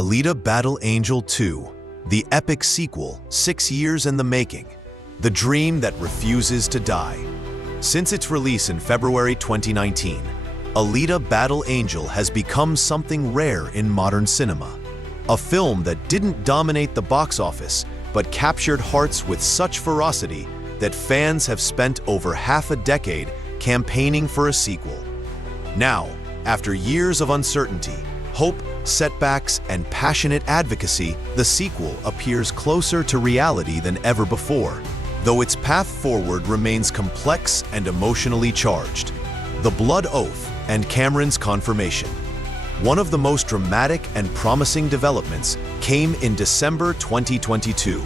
Alita Battle Angel 2, the epic sequel 6 years in the making, the dream that refuses to die. Since its release in February 2019, Alita Battle Angel has become something rare in modern cinema. A film that didn't dominate the box office, but captured hearts with such ferocity that fans have spent over half a decade campaigning for a sequel. Now, after years of uncertainty, hope, setbacks, and passionate advocacy, the sequel appears closer to reality than ever before, though its path forward remains complex and emotionally charged. The Blood Oath and Cameron's confirmation. One of the most dramatic and promising developments came in December 2022,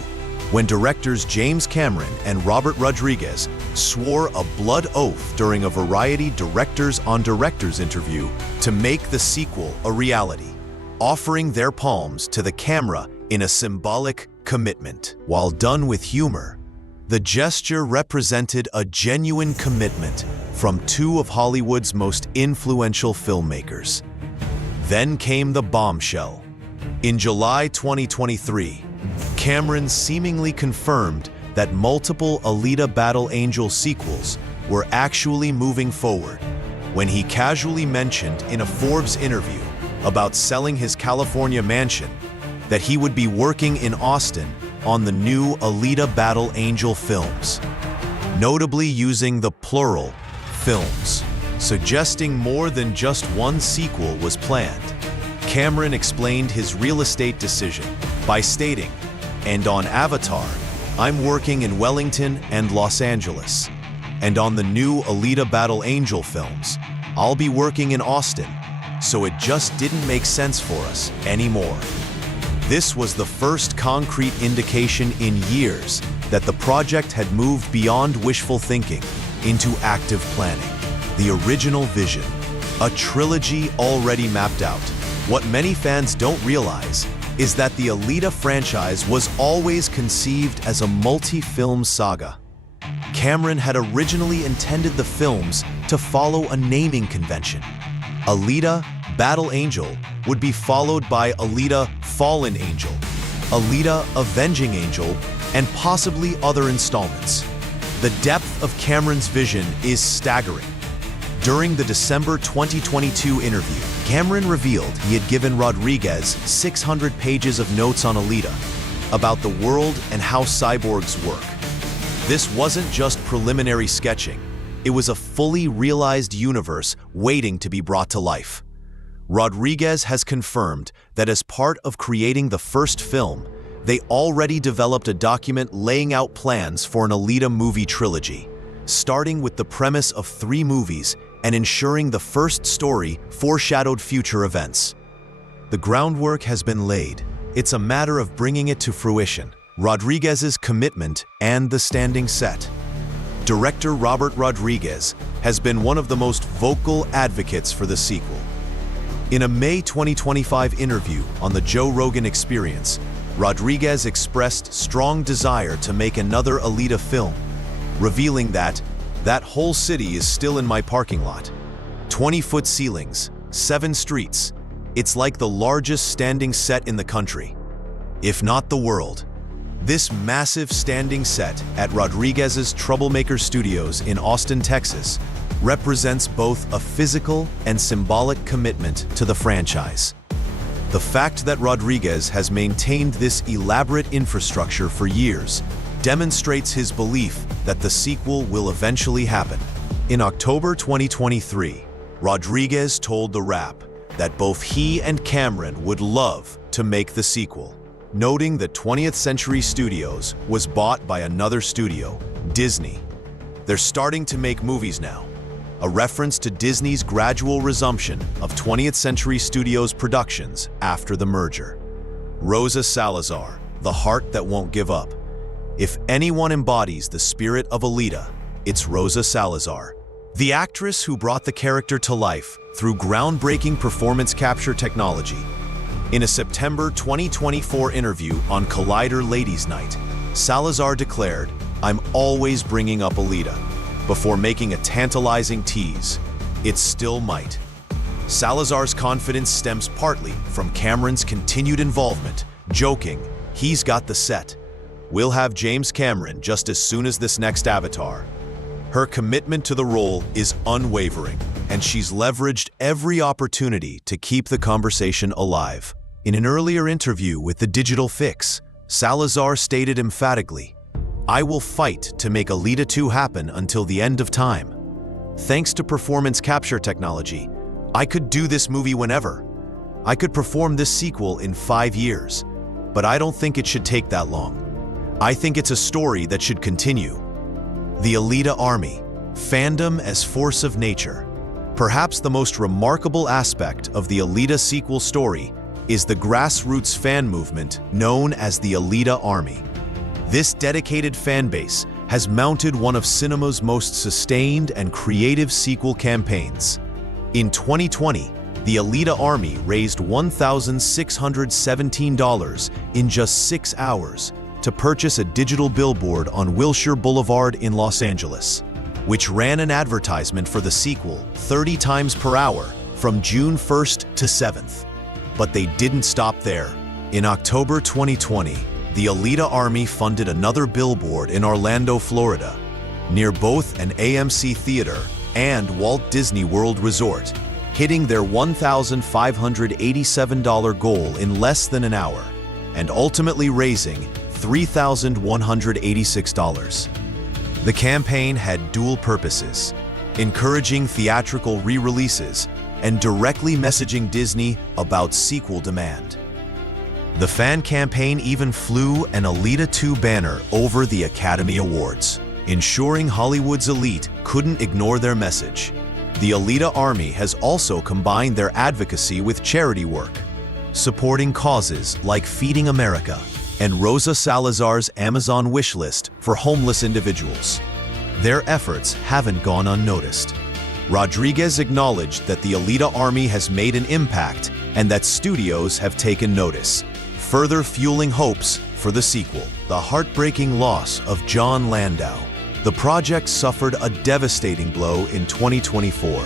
when directors James Cameron and Robert Rodriguez swore a blood oath during a Variety Directors on Directors interview to make the sequel a reality, offering their palms to the camera in a symbolic commitment. While done with humor, the gesture represented a genuine commitment from two of Hollywood's most influential filmmakers. Then came the bombshell. In July 2023, Cameron seemingly confirmed that multiple Alita Battle Angel sequels were actually moving forward when he casually mentioned in a Forbes interview about selling his California mansion that he would be working in Austin on the new Alita Battle Angel films, notably using the plural films, suggesting more than just one sequel was planned. Cameron explained his real estate decision by stating, "And on Avatar, I'm working in Wellington and Los Angeles. And on the new Alita Battle Angel films, I'll be working in Austin, so it just didn't make sense for us anymore." This was the first concrete indication in years that the project had moved beyond wishful thinking into active planning. The original vision, a trilogy already mapped out. What many fans don't realize is that the Alita franchise was always conceived as a multi-film saga. Cameron had originally intended the films to follow a naming convention. Alita Battle Angel would be followed by Alita Fallen Angel, Alita Avenging Angel, and possibly other installments. The depth of Cameron's vision is staggering. During the December 2022 interview, Cameron revealed he had given Rodriguez 600 pages of notes on Alita, about the world and how cyborgs work. This wasn't just preliminary sketching, it was a fully realized universe waiting to be brought to life. Rodriguez has confirmed that as part of creating the first film, they already developed a document laying out plans for an Alita movie trilogy, starting with the premise of 3 movies and ensuring the first story foreshadowed future events. The groundwork has been laid. It's a matter of bringing it to fruition. Rodriguez's commitment and the standing set. Director Robert Rodriguez has been one of the most vocal advocates for the sequel. In a May 2025 interview on the Joe Rogan Experience, Rodriguez expressed strong desire to make another Alita film, revealing that whole city is still in my parking lot. 20-foot ceilings, 7 streets. It's like the largest standing set in the country, if not the world. This massive standing set at Rodriguez's Troublemaker Studios in Austin, Texas, represents both a physical and symbolic commitment to the franchise. The fact that Rodriguez has maintained this elaborate infrastructure for years demonstrates his belief that the sequel will eventually happen. In October 2023, Rodriguez told The Wrap that both he and Cameron would love to make the sequel, noting that 20th Century Studios was bought by another studio, Disney. They're starting to make movies now, a reference to Disney's gradual resumption of 20th Century Studios productions after the merger. Rosa Salazar, the heart that won't give up. If anyone embodies the spirit of Alita, it's Rosa Salazar, the actress who brought the character to life through groundbreaking performance capture technology. In a September 2024 interview on Collider Ladies Night, Salazar declared, "I'm always bringing up Alita," before making a tantalizing tease, "It still might." Salazar's confidence stems partly from Cameron's continued involvement, joking, "He's got the set. We'll have James Cameron just as soon as this next Avatar." Her commitment to the role is unwavering, and she's leveraged every opportunity to keep the conversation alive. In an earlier interview with the Digital Fix, Salazar stated emphatically, "I will fight to make Alita 2 happen until the end of time. Thanks to performance capture technology, I could do this movie whenever. I could perform this sequel in 5 years, but I don't think it should take that long. I think it's a story that should continue." The Alita Army, fandom as force of nature. Perhaps the most remarkable aspect of the Alita sequel story is the grassroots fan movement known as the Alita Army. This dedicated fan base has mounted one of cinema's most sustained and creative sequel campaigns. In 2020, the Alita Army raised $1,617 in just 6 hours to purchase a digital billboard on Wilshire Boulevard in Los Angeles, which ran an advertisement for the sequel 30 times per hour from June 1st to 7th. But they didn't stop there. In October 2020, the Alita Army funded another billboard in Orlando, Florida, near both an AMC theater and Walt Disney World Resort, hitting their $1,587 goal in less than an hour, and ultimately raising $3,186. The campaign had dual purposes, encouraging theatrical re-releases and directly messaging Disney about sequel demand. The fan campaign even flew an Alita 2 banner over the Academy Awards, ensuring Hollywood's elite couldn't ignore their message. The Alita Army has also combined their advocacy with charity work, supporting causes like Feeding America and Rosa Salazar's Amazon wish list for homeless individuals. Their efforts haven't gone unnoticed. Rodriguez acknowledged that the Alita Army has made an impact and that studios have taken notice, further fueling hopes for the sequel. The heartbreaking loss of John Landau. The project suffered a devastating blow in 2024.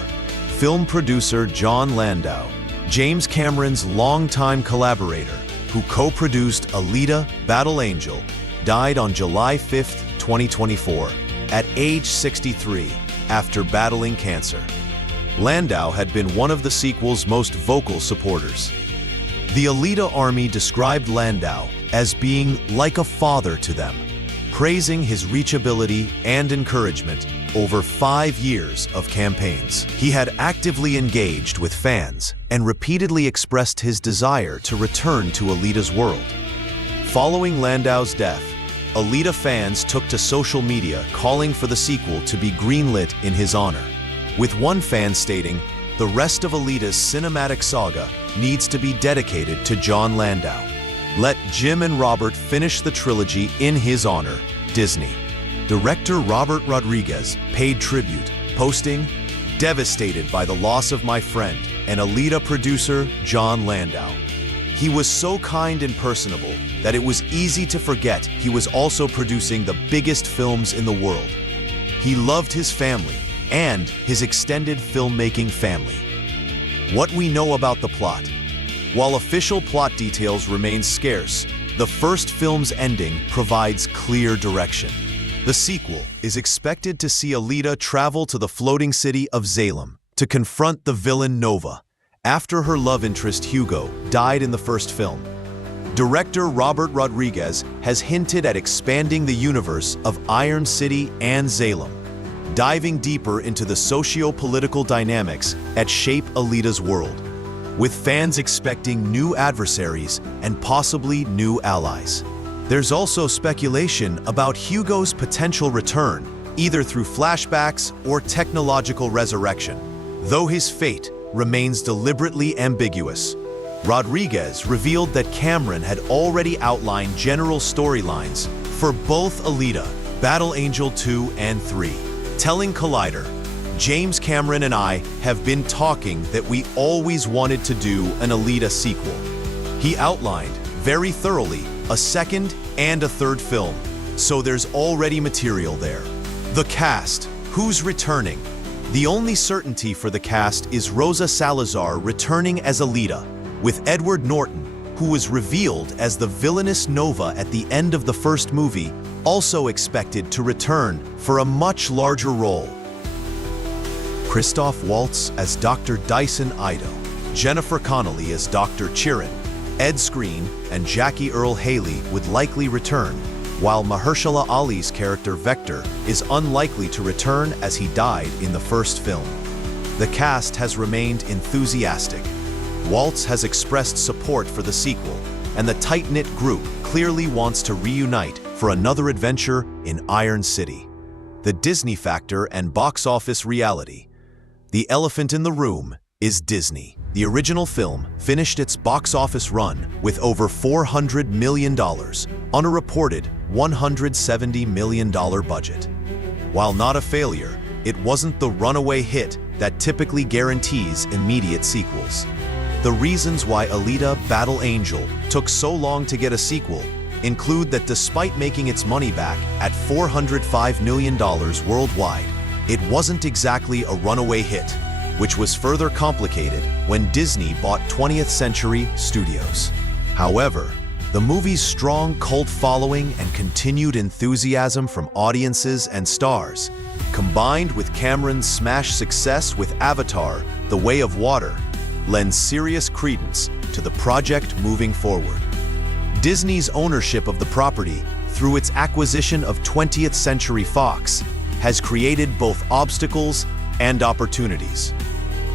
Film producer John Landau, James Cameron's longtime collaborator, who co-produced Alita: Battle Angel, died on July 5, 2024, at age 63 after battling cancer. Landau had been one of the sequel's most vocal supporters. The Alita Army described Landau as being like a father to them, praising his reachability and encouragement over 5 years of campaigns. He had actively engaged with fans and repeatedly expressed his desire to return to Alita's world. Following Landau's death, Alita fans took to social media calling for the sequel to be greenlit in his honor, with one fan stating, "The rest of Alita's cinematic saga needs to be dedicated to John Landau. Let Jim and Robert finish the trilogy in his honor, Disney." Director Robert Rodriguez paid tribute, posting, "Devastated by the loss of my friend and Alita producer John Landau. He was so kind and personable that it was easy to forget he was also producing the biggest films in the world. He loved his family and his extended filmmaking family." What we know about the plot. While official plot details remain scarce, the first film's ending provides clear direction. The sequel is expected to see Alita travel to the floating city of Salem to confront the villain Nova, after her love interest Hugo died in the first film. Director Robert Rodriguez has hinted at expanding the universe of Iron City and Salem, diving deeper into the socio-political dynamics that shape Alita's world, with fans expecting new adversaries and possibly new allies. There's also speculation about Hugo's potential return, either through flashbacks or technological resurrection, though his fate remains deliberately ambiguous. Rodriguez revealed that Cameron had already outlined general storylines for both Alita, Battle Angel 2 and 3, telling Collider, "James Cameron and I have been talking that we always wanted to do an Alita sequel." He outlined, very thoroughly, a second and a third film, so there's already material there. The cast, who's returning? The only certainty for the cast is Rosa Salazar returning as Alita, with Edward Norton, who was revealed as the villainous Nova at the end of the first movie, also expected to return for a much larger role. Christoph Waltz as Dr. Dyson Ido, Jennifer Connelly as Dr. Chirin, Ed Skrein and Jackie Earle Haley would likely return, while Mahershala Ali's character Vector is unlikely to return as he died in the first film. The cast has remained enthusiastic. Waltz has expressed support for the sequel, and the tight-knit group clearly wants to reunite for another adventure in Iron City. The Disney factor and box office reality. The elephant in the room is Disney. The original film finished its box office run with over $400 million on a reported $170 million budget. While not a failure, it wasn't the runaway hit that typically guarantees immediate sequels. The reasons why Alita: Battle Angel took so long to get a sequel include that despite making its money back at $405 million worldwide, it wasn't exactly a runaway hit, which was further complicated when Disney bought 20th Century Studios. However, the movie's strong cult following and continued enthusiasm from audiences and stars, combined with Cameron's smash success with Avatar: The Way of Water, lends serious credence to the project moving forward. Disney's ownership of the property through its acquisition of 20th Century Fox has created both obstacles and opportunities.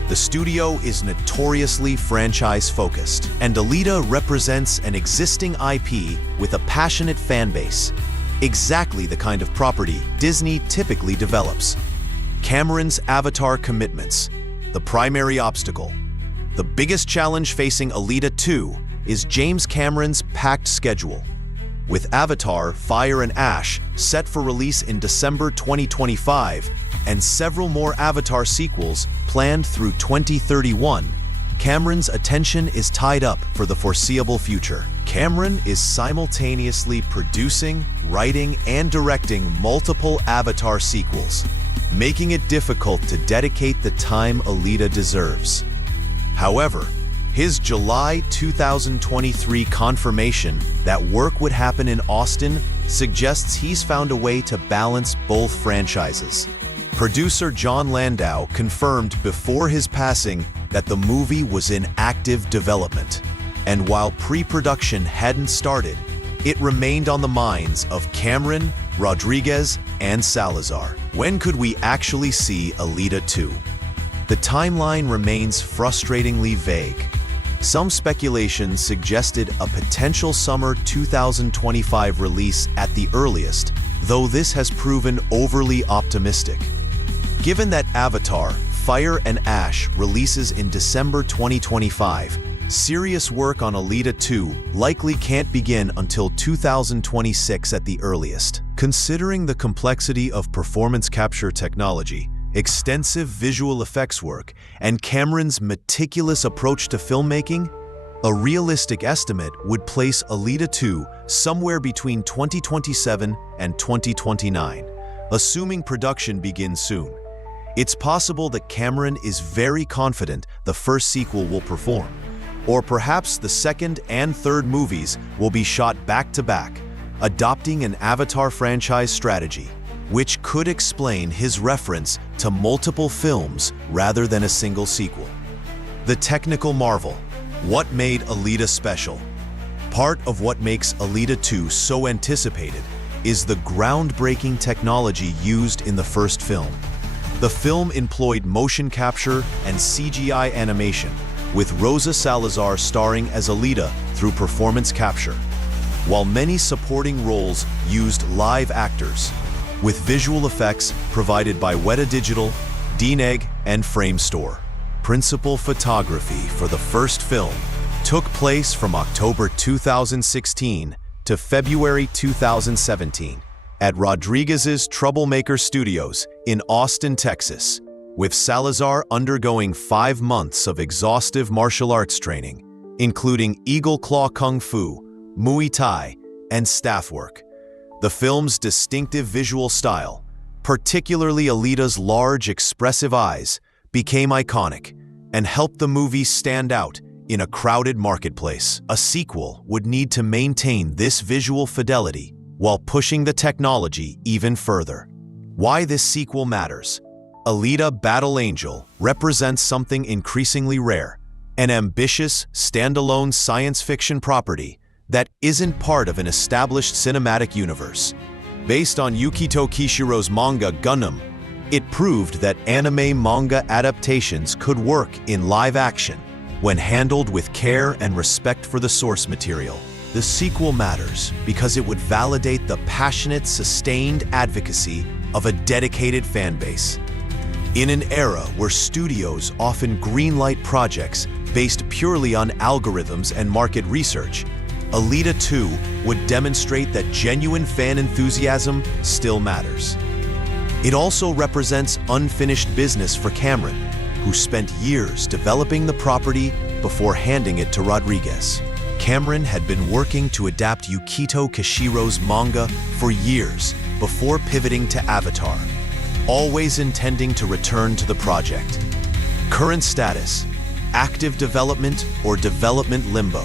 The studio is notoriously franchise-focused, and Alita represents an existing IP with a passionate fan base, exactly the kind of property Disney typically develops. Cameron's Avatar commitments, the primary obstacle. The biggest challenge facing Alita 2 is James Cameron's packed schedule. With Avatar: Fire and Ash set for release in December 2025 and several more Avatar sequels planned through 2031, Cameron's attention is tied up for the foreseeable future. Cameron is simultaneously producing, writing, and directing multiple Avatar sequels, making it difficult to dedicate the time Alita deserves. However, his July 2023 confirmation that work would happen in Austin suggests he's found a way to balance both franchises. Producer John Landau confirmed before his passing that the movie was in active development, and while pre-production hadn't started, it remained on the minds of Cameron, Rodriguez, and Salazar. When could we actually see Alita 2? The timeline remains frustratingly vague. Some speculation suggested a potential summer 2025 release at the earliest, though this has proven overly optimistic. Given that Avatar: Fire and Ash releases in December 2025, serious work on Alita 2 likely can't begin until 2026 at the earliest. Considering the complexity of performance capture technology, extensive visual effects work, and Cameron's meticulous approach to filmmaking, a realistic estimate would place Alita 2 somewhere between 2027 and 2029, assuming production begins soon. It's possible that Cameron is very confident the first sequel will perform, or perhaps the second and third movies will be shot back-to-back, adopting an Avatar franchise strategy, which could explain his reference to multiple films rather than a single sequel. The technical marvel. What made Alita special? Part of what makes Alita 2 so anticipated is the groundbreaking technology used in the first film. The film employed motion capture and CGI animation, with Rosa Salazar starring as Alita through performance capture, while many supporting roles used live actors, with visual effects provided by Weta Digital, DNEG, and Framestore. Principal photography for the first film took place from October 2016 to February 2017 at Rodriguez's Troublemaker Studios in Austin, Texas, with Salazar undergoing 5 months of exhaustive martial arts training, including Eagle Claw Kung Fu, Muay Thai, and staff work. The film's distinctive visual style, particularly Alita's large, expressive eyes, became iconic and helped the movie stand out in a crowded marketplace. A sequel would need to maintain this visual fidelity while pushing the technology even further. Why this sequel matters. Alita: Battle Angel represents something increasingly rare, an ambitious, standalone science fiction property that isn't part of an established cinematic universe. Based on Yukito Kishiro's manga Gundam, it proved that anime manga adaptations could work in live action when handled with care and respect for the source material. The sequel matters because it would validate the passionate, sustained advocacy of a dedicated fan base. In an era where studios often greenlight projects based purely on algorithms and market research, Alita 2 would demonstrate that genuine fan enthusiasm still matters. It also represents unfinished business for Cameron, who spent years developing the property before handing it to Rodriguez. Cameron had been working to adapt Yukito Kishiro's manga for years before pivoting to Avatar, always intending to return to the project. Current status: active development or development limbo.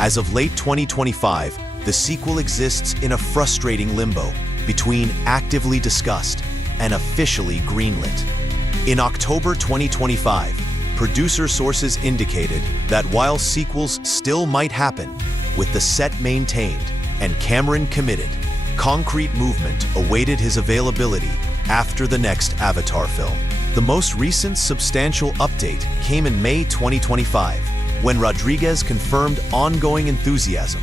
As of late 2025, the sequel exists in a frustrating limbo between actively discussed and officially greenlit. In October 2025, producer sources indicated that while sequels still might happen, with the set maintained and Cameron committed, concrete movement awaited his availability after the next Avatar film. The most recent substantial update came in May 2025, when Rodriguez confirmed ongoing enthusiasm.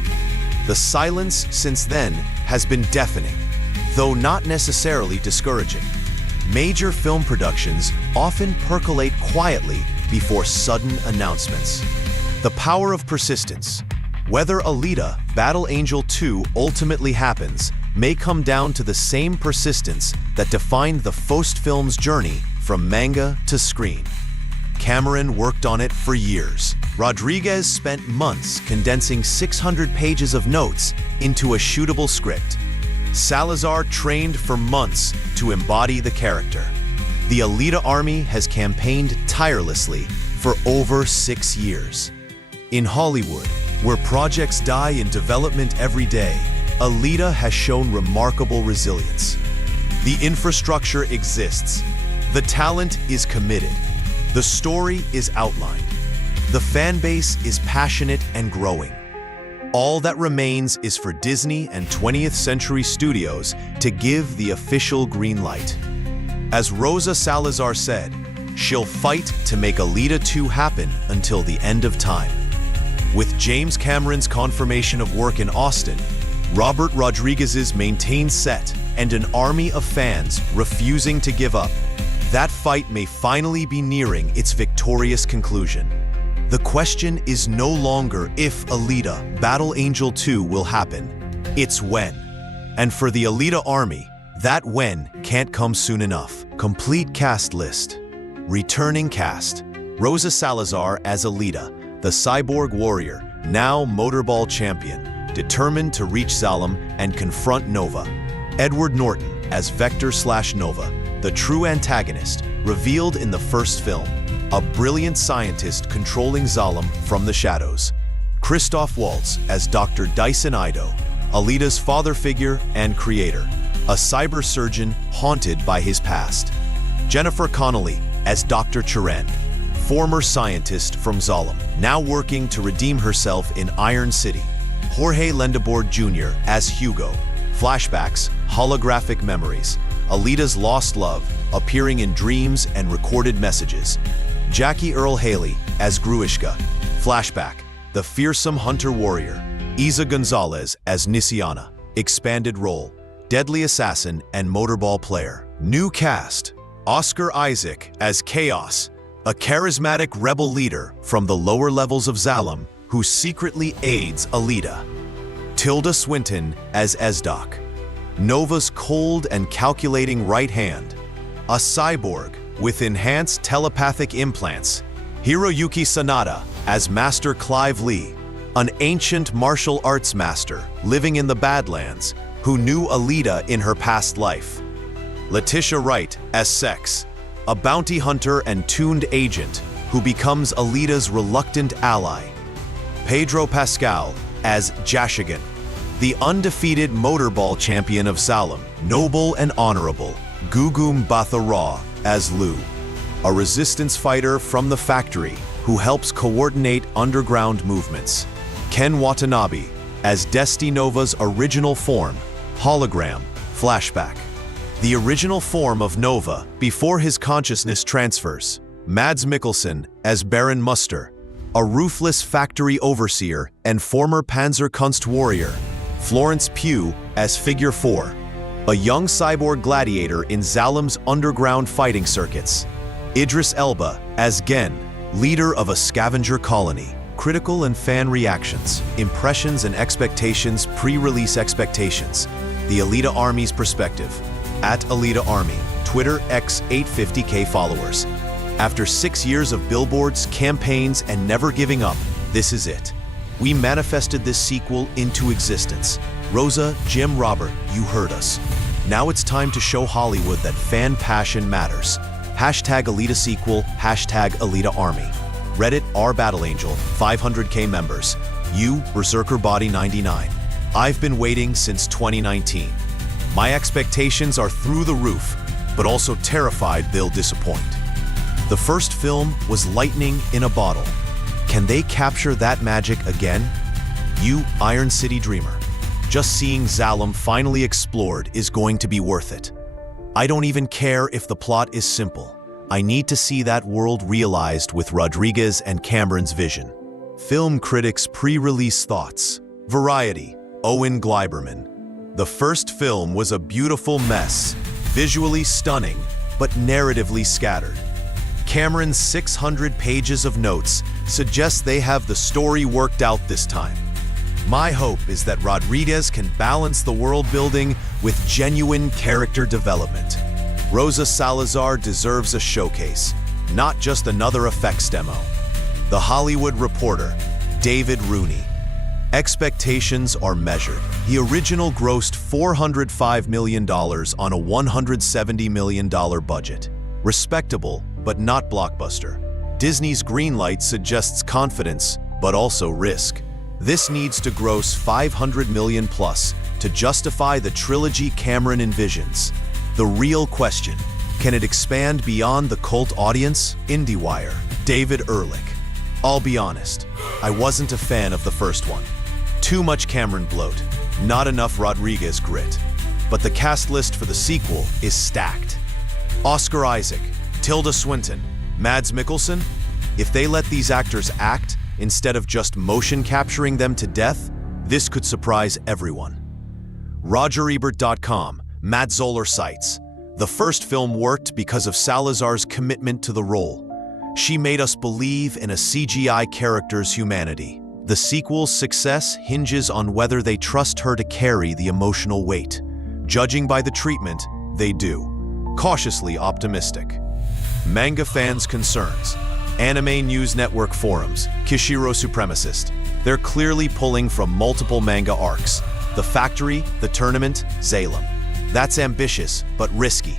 The silence since then has been deafening, though not necessarily discouraging. Major film productions often percolate quietly before sudden announcements. The power of persistence. Whether Alita: Battle Angel 2 ultimately happens may come down to the same persistence that defined the first film's journey from manga to screen. Cameron worked on it for years. Rodriguez spent months condensing 600 pages of notes into a shootable script. Salazar trained for months to embody the character. The Alita army has campaigned tirelessly for over 6 years. In Hollywood, where projects die in development every day, Alita has shown remarkable resilience. The infrastructure exists. The talent is committed. The story is outlined. The fan base is passionate and growing. All that remains is for Disney and 20th Century Studios to give the official green light. As Rosa Salazar said, she'll fight to make Alita 2 happen until the end of time. With James Cameron's confirmation of work in Austin, Robert Rodriguez's maintained set, and an army of fans refusing to give up, that fight may finally be nearing its victorious conclusion. The question is no longer if Alita: Battle Angel 2 will happen, it's when. And for the Alita army, that when can't come soon enough. Complete cast list. Returning cast: Rosa Salazar as Alita, the cyborg warrior, now motorball champion, determined to reach Zalem and confront Nova. Edward Norton as Vector/Nova, the true antagonist, revealed in the first film, a brilliant scientist controlling Zalem from the shadows. Christoph Waltz as Dr. Dyson Ido, Alita's father figure and creator, a cyber surgeon haunted by his past. Jennifer Connelly as Dr. Chiren, former scientist from Zalem, now working to redeem herself in Iron City. Jorge Lendabord Jr. as Hugo, flashbacks, holographic memories, Alita's lost love appearing in dreams and recorded messages. Jackie Earle Haley as Gruishka, flashback, the fearsome hunter-warrior. Isa Gonzalez as Nisiana, expanded role, deadly assassin and motorball player. New cast: Oscar Isaac as Chaos, a charismatic rebel leader from the lower levels of Zalem who secretly aids Alita. Tilda Swinton as Esdok, Nova's cold and calculating right hand, a cyborg with enhanced telepathic implants. Hiroyuki Sanada as Master Clive Lee, an ancient martial arts master living in the Badlands who knew Alita in her past life. Letitia Wright as Sex, a bounty hunter and tuned agent who becomes Alita's reluctant ally. Pedro Pascal as Jashigan, the undefeated motorball champion of Salem, noble and honorable. Gugum Bathara as Lou, a resistance fighter from the factory who helps coordinate underground movements. Ken Watanabe as Desti Nova's original form, hologram, flashback. The original form of Nova before his consciousness transfers. Mads Mikkelsen as Baron Muster, a ruthless factory overseer and former Panzerkunst warrior. Florence Pugh as Figure 4, a young cyborg gladiator in Zalem's underground fighting circuits. Idris Elba as Gen, leader of a scavenger colony. Critical and fan reactions, impressions and expectations, pre-release expectations. The Alita Army's perspective. At Alita Army, Twitter X 850K followers. After 6 years of billboards, campaigns, and never giving up, this is it. We manifested this sequel into existence. Rosa, Jim, Robert, you heard us. Now it's time to show Hollywood that fan passion matters. Hashtag Alita sequel, hashtag Alita Army. Reddit rBattleAngel, 500K members. You, Berserker Body 99. I've been waiting since 2019. My expectations are through the roof, but also terrified they'll disappoint. The first film was lightning in a bottle. Can they capture that magic again? You, Iron City dreamer. Just seeing Zalem finally explored is going to be worth it. I don't even care if the plot is simple. I need to see that world realized with Rodriguez and Cameron's vision. Film critics' pre-release thoughts. Variety, Owen Gleiberman. The first film was a beautiful mess, visually stunning, but narratively scattered. Cameron's 600 pages of notes suggest they have the story worked out this time. My hope is that Rodriguez can balance the world building with genuine character development. Rosa Salazar deserves a showcase, not just another effects demo. The Hollywood Reporter, David Rooney. Expectations are measured. The original grossed $405 million on a $170 million budget. Respectable, but not blockbuster. Disney's greenlight suggests confidence, but also risk. This needs to gross $500 million plus to justify the trilogy Cameron envisions. The real question, can it expand beyond the cult audience? IndieWire, David Ehrlich. I'll be honest, I wasn't a fan of the first one. Too much Cameron bloat, not enough Rodriguez grit. But the cast list for the sequel is stacked. Oscar Isaac, Tilda Swinton, Mads Mikkelsen. If they let these actors act instead of just motion capturing them to death, this could surprise everyone. RogerEbert.com, Matt Zoller cites, the first film worked because of Salazar's commitment to the role. She made us believe in a CGI character's humanity. The sequel's success hinges on whether they trust her to carry the emotional weight. Judging by the treatment, they do. Cautiously optimistic. Manga fans' concerns. Anime News Network forums, Kishiro Supremacist. They're clearly pulling from multiple manga arcs. The Factory, The Tournament, Zalem. That's ambitious, but risky.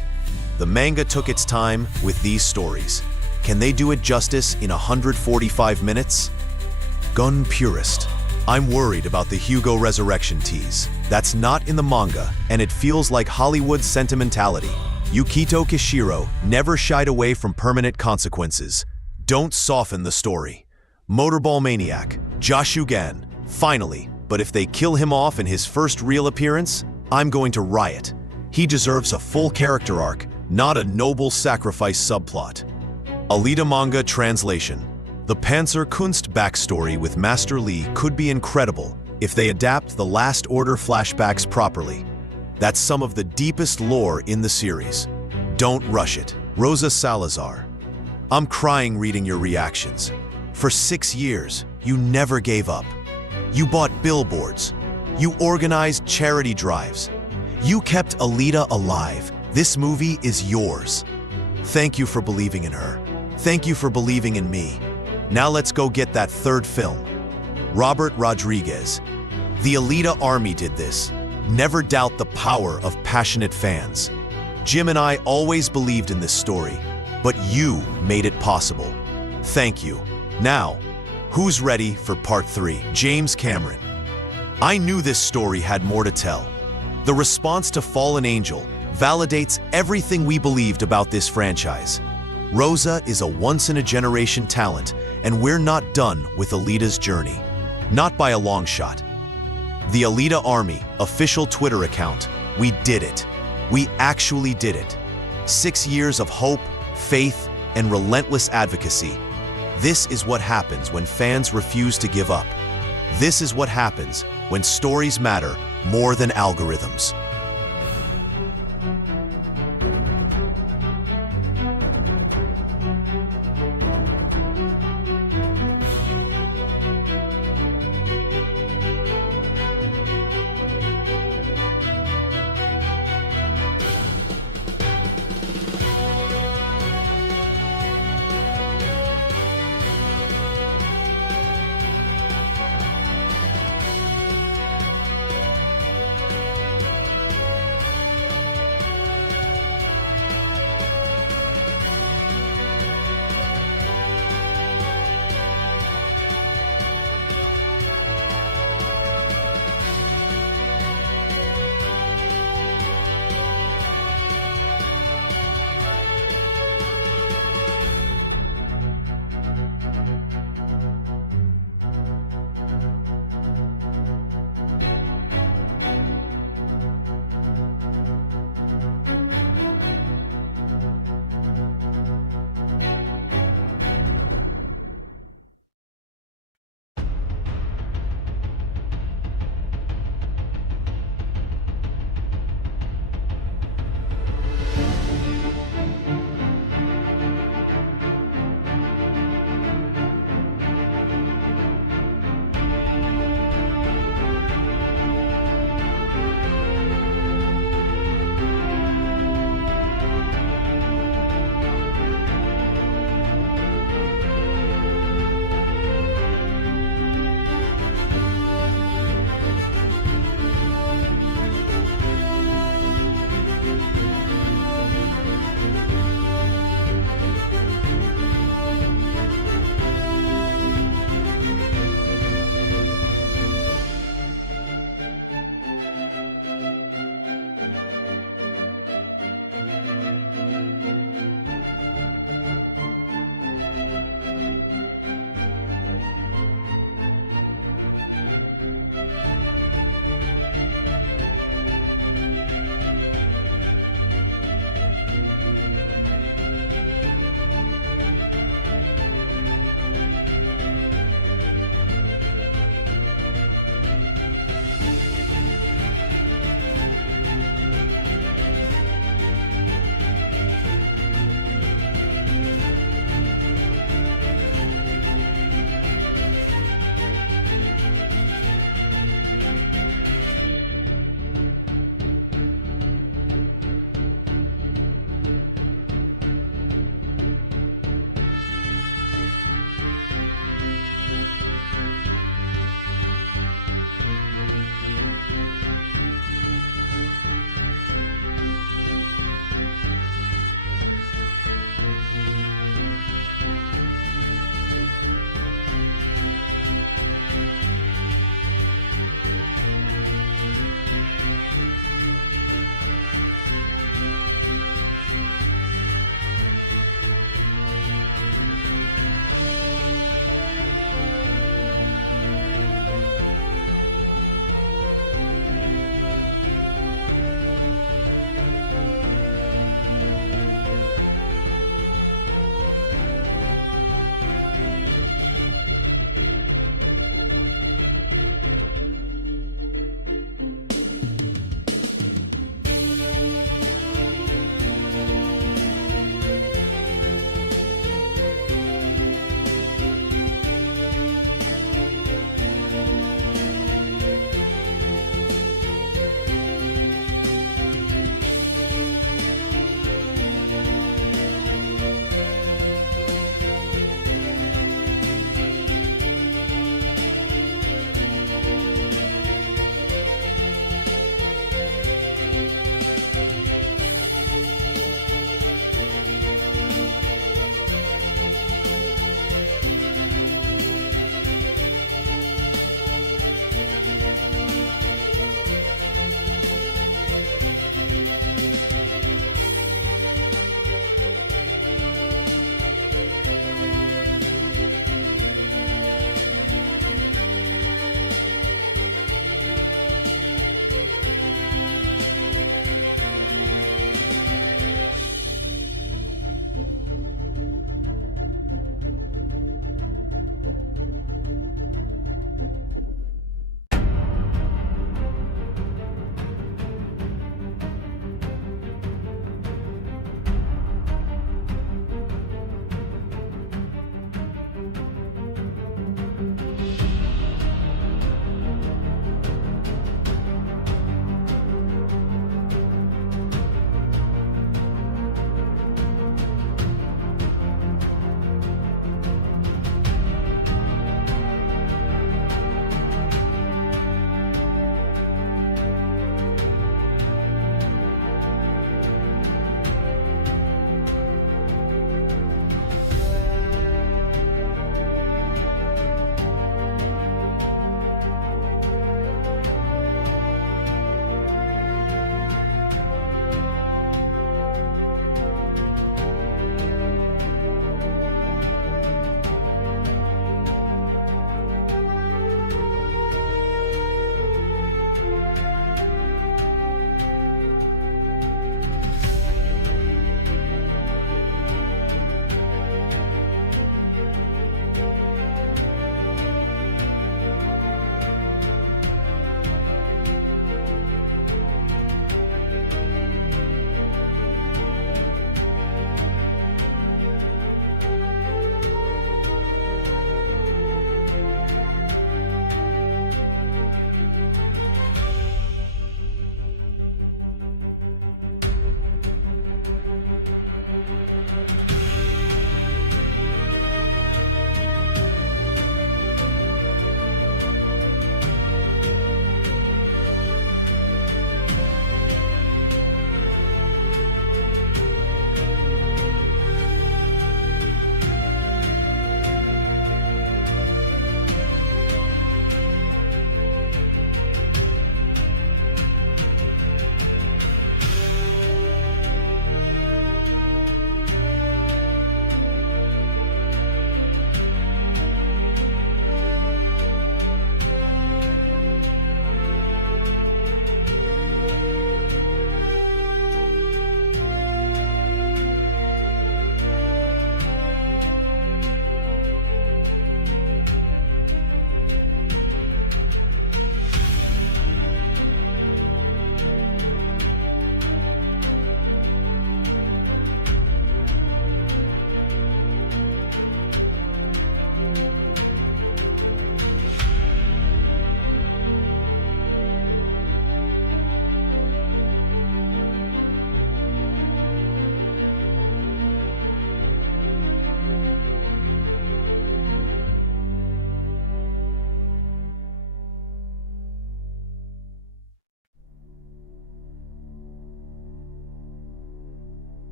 The manga took its time with these stories. Can they do it justice in 145 minutes? Gun Purist. I'm worried about the Hugo resurrection tease. That's not in the manga, and it feels like Hollywood sentimentality. Yukito Kishiro never shied away from permanent consequences. Don't soften the story. Motorball Maniac, Jashugan, finally, but if they kill him off in his first real appearance, I'm going to riot. He deserves a full character arc, not a noble sacrifice subplot. Alita manga translation. The Panzerkunst backstory with Master Li could be incredible if they adapt the Last Order flashbacks properly. That's some of the deepest lore in the series. Don't rush it. Rosa Salazar. I'm crying reading your reactions. For 6 years, you never gave up. You bought billboards. You organized charity drives. You kept Alita alive. This movie is yours. Thank you for believing in her. Thank you for believing in me. Now let's go get that third film. Robert Rodriguez. The Alita Army did this. Never doubt the power of passionate fans. Jim and I always believed in this story, but you made it possible. Thank you. Now, who's ready for part 3? James Cameron. I knew this story had more to tell. The response to Fallen Angel validates everything we believed about this franchise. Rosa is a once-in-a-generation talent, and we're not done with Alita's journey. Not by a long shot. The Alita Army official Twitter account. We did it. We actually did it. 6 years of hope, faith, and relentless advocacy. This is what happens when fans refuse to give up. This is what happens when stories matter more than algorithms.